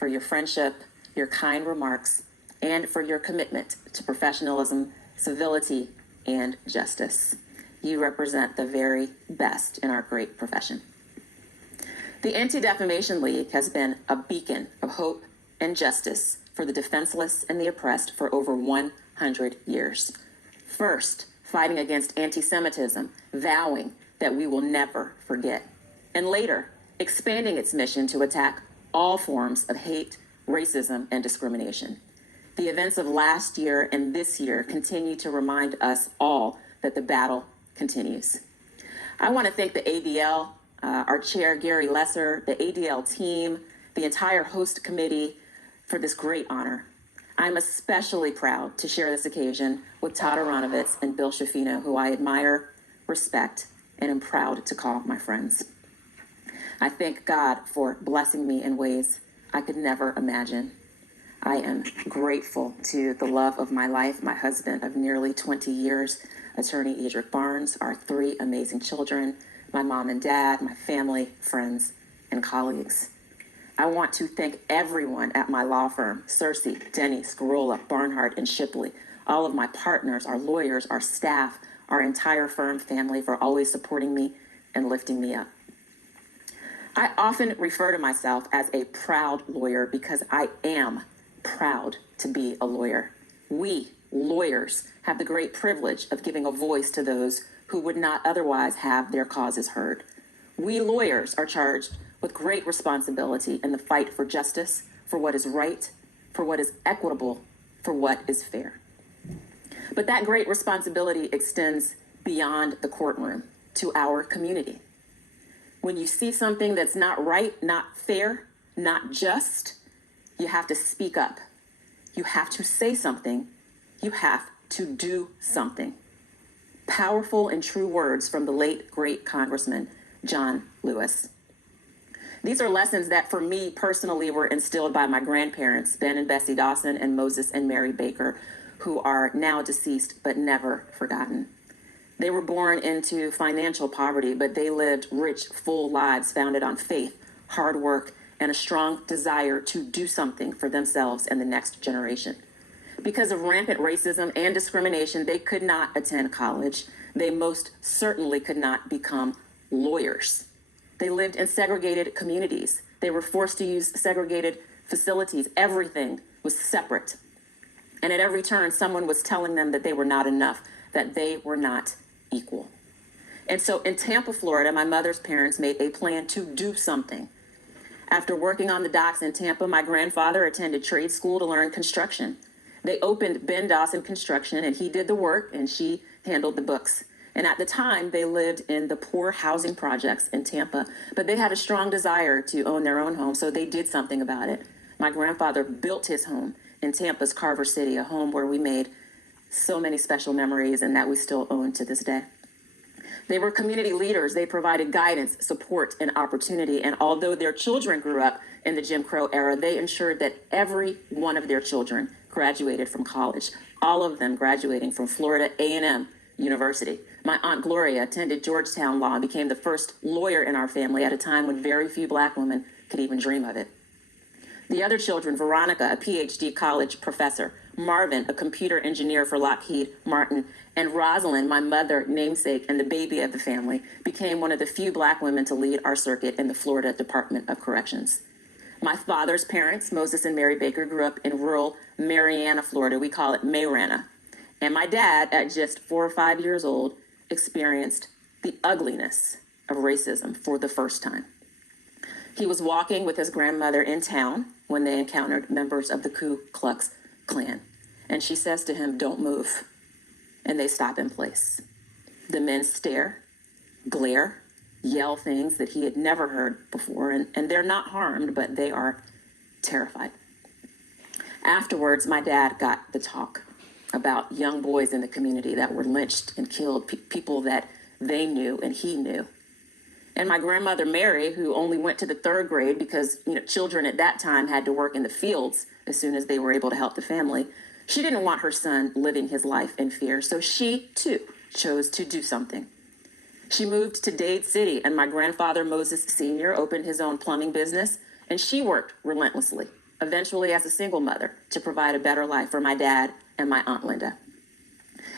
for your friendship, your kind remarks, and for your commitment to professionalism, civility, and justice. You represent the very best in our great profession. The Anti-Defamation League has been a beacon of hope and justice for the defenseless and the oppressed for over 100 years. First, fighting against anti-Semitism, vowing that we will never forget. And later, expanding its mission to attack all forms of hate, racism, and discrimination. The events of last year and this year continue to remind us all that the battle continues. I want to thank the ADL, our chair, Gary Lesser, the ADL team, the entire host committee for this great honor. I'm especially proud to share this occasion with Todd Aronovitz and Bill Shafino, who I admire, respect, and am proud to call my friends. I thank God for blessing me in ways I could never imagine. I am grateful to the love of my life, my husband of nearly 20 years, Attorney Sia Barnes, our 3 amazing children, my mom and dad, my family, friends, and colleagues. I want to thank everyone at my law firm, Cersei, Denny, Scarola, Barnhart, and Shipley, all of my partners, our lawyers, our staff, our entire firm family for always supporting me and lifting me up. I often refer to myself as a proud lawyer because I am proud to be a lawyer. We, lawyers, have the great privilege of giving a voice to those who would not otherwise have their causes heard. We lawyers are charged with great responsibility in the fight for justice, for what is right, for what is equitable, for what is fair. But that great responsibility extends beyond the courtroom to our community. When you see something that's not right, not fair, not just, you have to speak up. You have to say something. You have to do something. Powerful and true words from the late, great Congressman John Lewis. These are lessons that for me personally were instilled by my grandparents, Ben and Bessie Dawson and Moses and Mary Baker, who are now deceased but never forgotten. They were born into financial poverty, but they lived rich, full lives founded on faith, hard work, and a strong desire to do something for themselves and the next generation. Because of rampant racism and discrimination, they could not attend college. They most certainly could not become lawyers. They lived in segregated communities. They were forced to use segregated facilities. Everything was separate. And at every turn, someone was telling them that they were not enough, that they were not equal. And so in Tampa, Florida, my mother's parents made a plan to do something. After working on the docks in Tampa, my grandfather attended trade school to learn construction. They opened Ben Dawson Construction, and he did the work, and she handled the books. And at the time, they lived in the poor housing projects in Tampa, but they had a strong desire to own their own home, so they did something about it. My grandfather built his home in Tampa's Carver City, a home where we made so many special memories and that we still own to this day. They were community leaders. They provided guidance, support, and opportunity. And although their children grew up in the Jim Crow era, they ensured that every one of their children graduated from college, all of them graduating from Florida A&M University. My Aunt Gloria attended Georgetown Law and became the first lawyer in our family at a time when very few Black women could even dream of it. The other children, Veronica, a PhD college professor, Marvin, a computer engineer for Lockheed Martin, and Rosalind, my mother, namesake, and the baby of the family, became one of the few Black women to lead our circuit in the Florida Department of Corrections. My father's parents, Moses and Mary Baker, grew up in rural Marianna, Florida. We call it Mayrana. And my dad, at just 4 or 5 years old, experienced the ugliness of racism for the first time. He was walking with his grandmother in town when they encountered members of the Ku Klux Klan. And she says to him, "Don't move." And they stop in place. The men stare, glare, yell things that he had never heard before. And they're not harmed, but they are terrified. Afterwards, my dad got the talk about young boys in the community that were lynched and killed, people that they knew and he knew. And my grandmother, Mary, who only went to the 3rd grade because children at that time had to work in the fields as soon as they were able to help the family, she didn't want her son living his life in fear. So she, too, chose to do something. She moved to Dade City, and my grandfather, Moses Sr., opened his own plumbing business, and she worked relentlessly. eventually as a single mother, to provide a better life for my dad and my Aunt Linda.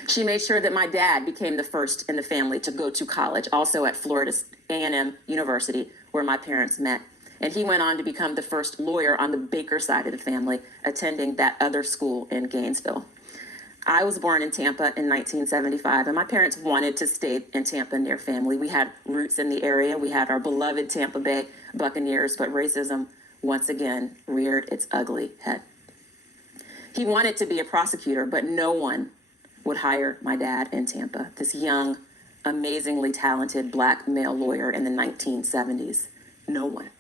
She made sure that my dad became the first in the family to go to college, also at Florida A&M University, where my parents met. And he went on to become the first lawyer on the Baker side of the family, attending that other school in Gainesville. I was born in Tampa in 1975, and my parents wanted to stay in Tampa near family. We had roots in the area. We had our beloved Tampa Bay Buccaneers, but racism once again reared its ugly head. He wanted to be a prosecutor, but no one would hire my dad in Tampa, this young, amazingly talented black male lawyer in the 1970s. No one.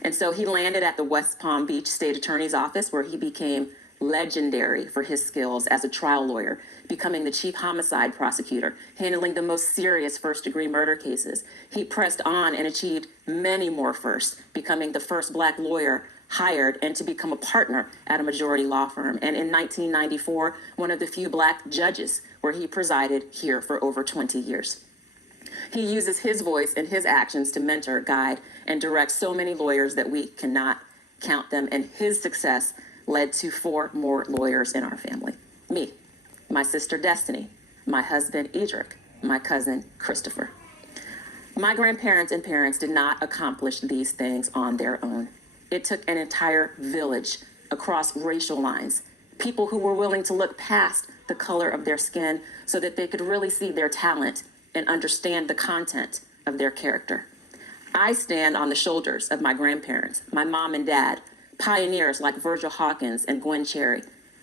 And so he landed at the West Palm Beach State Attorney's Office, where he became legendary for his skills as a trial lawyer, becoming the chief homicide prosecutor, handling the most serious first-degree murder cases. He pressed on and achieved many more firsts, becoming the first black lawyer hired and to become a partner at a majority law firm. And in 1994, one of the few black judges, where he presided here for over 20 years. He uses his voice and his actions to mentor, guide, and direct so many lawyers that we cannot count them, and his success led to 4 more lawyers in our family. Me, my sister Destiny, my husband Edric, my cousin Christopher. My grandparents and parents did not accomplish these things on their own. It took an entire village across racial lines, people who were willing to look past the color of their skin so that they could really see their talent and understand the content of their character. I stand on the shoulders of my grandparents, my mom and dad, pioneers like Virgil Hawkins and Gwen Cherry.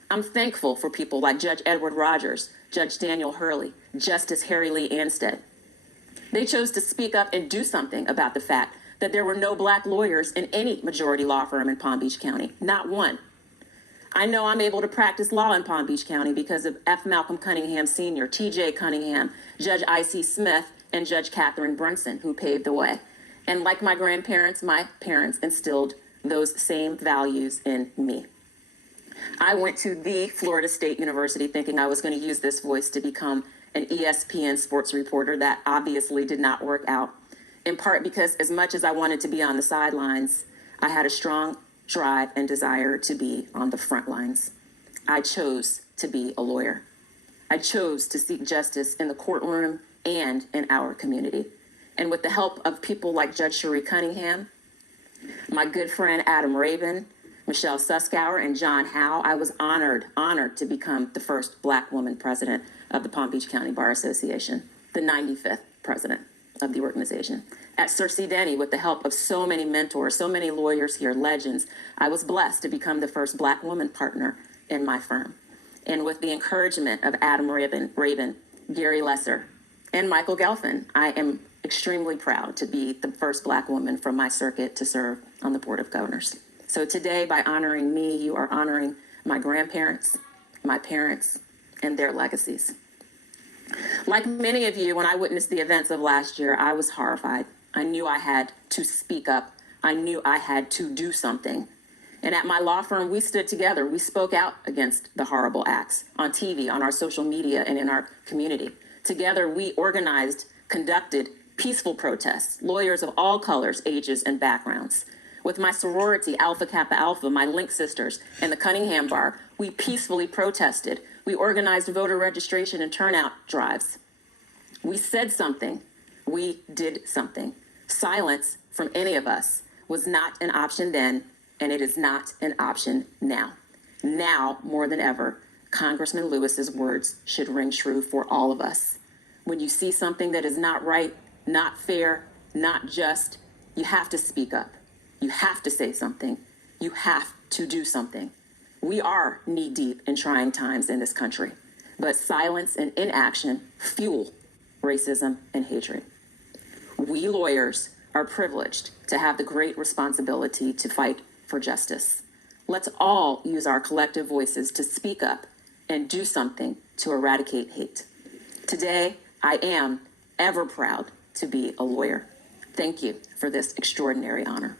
I'm thankful for people like Judge Edward Rogers, Judge Daniel Hurley, Justice Harry Lee Anstead. They chose to speak up and do something about the fact that there were no black lawyers in any majority law firm in Palm Beach County, not one. I know I'm able to practice law in Palm Beach County because of F. Malcolm Cunningham Sr., T.J. Cunningham, Judge I.C. Smith, and Judge Catherine Brunson, who paved the way. And like my grandparents, my parents instilled those same values in me. I went to the Florida State University thinking I was going to use this voice to become an ESPN sports reporter. That obviously did not work out, in part because as much as I wanted to be on the sidelines, I had a strong drive and desire to be on the front lines. I chose to be a lawyer. I chose to seek justice in the courtroom and in our community. And with the help of people like Judge Cherie Cunningham, my good friend Adam Raven, Michelle Suskauer, and John Howe, I was honored to become the first black woman president of the Palm Beach County Bar Association, the 95th president of the organization. At Sir C. Denny, with the help of so many mentors, so many lawyers here, legends, I was blessed to become the first black woman partner in my firm. And with the encouragement of Adam Raven, Gary Lesser, and Michael Gelfin, I am extremely proud to be the first black woman from my circuit to serve on the Board of Governors. So today, by honoring me, you are honoring my grandparents, my parents, and their legacies. Like many of you, when I witnessed the events of last year, I was horrified. I knew I had to speak up. I knew I had to do something. And at my law firm, we stood together. We spoke out against the horrible acts on TV, on our social media, and in our community. Together, we organized, conducted peaceful protests, lawyers of all colors, ages, and backgrounds. With my sorority, Alpha Kappa Alpha, my Link sisters, and the Cunningham Bar, we peacefully protested. We organized voter registration and turnout drives. We said something. We did something. Silence from any of us was not an option then, and it is not an option now. Now, more than ever, Congressman Lewis's words should ring true for all of us. When you see something that is not right, not fair, not just, you have to speak up. You have to say something. You have to do something. We are knee-deep in trying times in this country, but silence and inaction fuel racism and hatred. We lawyers are privileged to have the great responsibility to fight for justice. Let's all use our collective voices to speak up and do something to eradicate hate. Today, I am ever proud to be a lawyer. Thank you for this extraordinary honor.